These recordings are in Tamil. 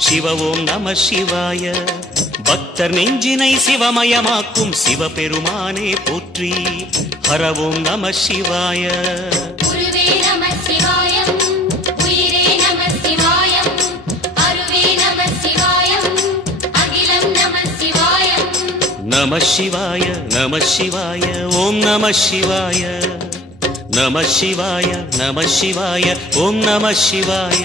சிவவோம் நம சிவாய பக்தர் நெஞ்சினை சிவமயமாக்கும் சிவபெருமானே போற்றி ஹரவோம் நம சிவாய குருவே நம சிவாயம் உயிரே நம சிவாயம் அருவே நம சிவாயம் அகிலம் நம சிவாயம் நம சிவாய நம சிவாய ஓம் நம சிவாய நம சிவாய நம சிவாய ஓம் நம சிவாய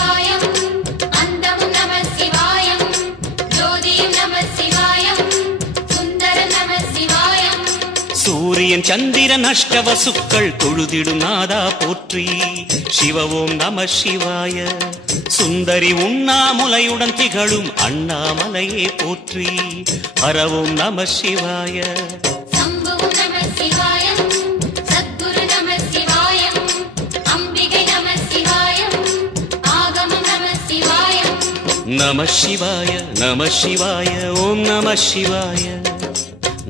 சூரியன் சந்திரன் அஷ்டவசுக்கள் தொழுதிடும் நாதா போற்றி. சிவவோம் நம சிவாய. சுந்தரி உண்ணாமுலையுடன் திகழும் அண்ணாமலையே போற்றி. ஹரவோம் நம சிவாய. நம சிவாய நம சிவாய ஓம் நம சிவாய.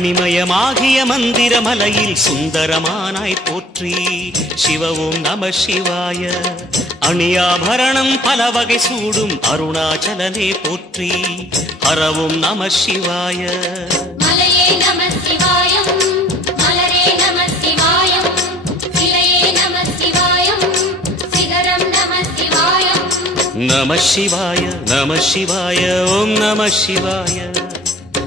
மணிமயமாகிய மந்திர மலையில் சுந்தரமானாய் போற்றி. சிவவோம் நம சிவாய. அணியாபரணம் பல வகை சூடும் அருணாச்சலனே போற்றி. ஹரவோம் நம சிவாய. நம சிவாய நம சிவாய ஓம் நம சிவாய.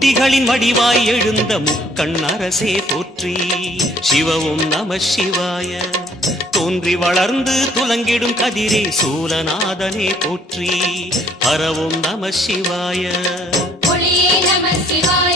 மூன்று வடிவாய் எழுந்த முக்கண் அரசே போற்றி. சிவவும் நம சிவாய. தோன்றி வளர்ந்து துலங்கிடும் கதிரே சூலநாதனே போற்றி. ஹரவும் நம சிவாய. நம சிவாய.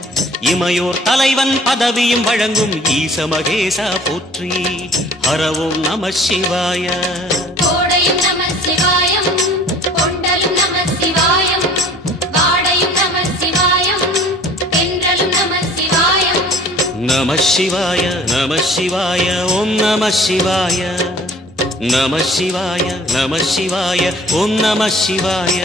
இமையோர் தலைவன் பதவியும் வழங்கும் ஈச மகேசா போற்றி. ஹரவும் நம சிவாய. கோடையும் நம சிவாயம் கொண்டலும் நம சிவாயம் வாடையும் நம சிவாயம் தென்றலும் நம சிவாயம். நம சிவாய நம சிவாய ஓம் நம சிவாய. நம சிவாய நம சிவாய ஓம் நம சிவாய.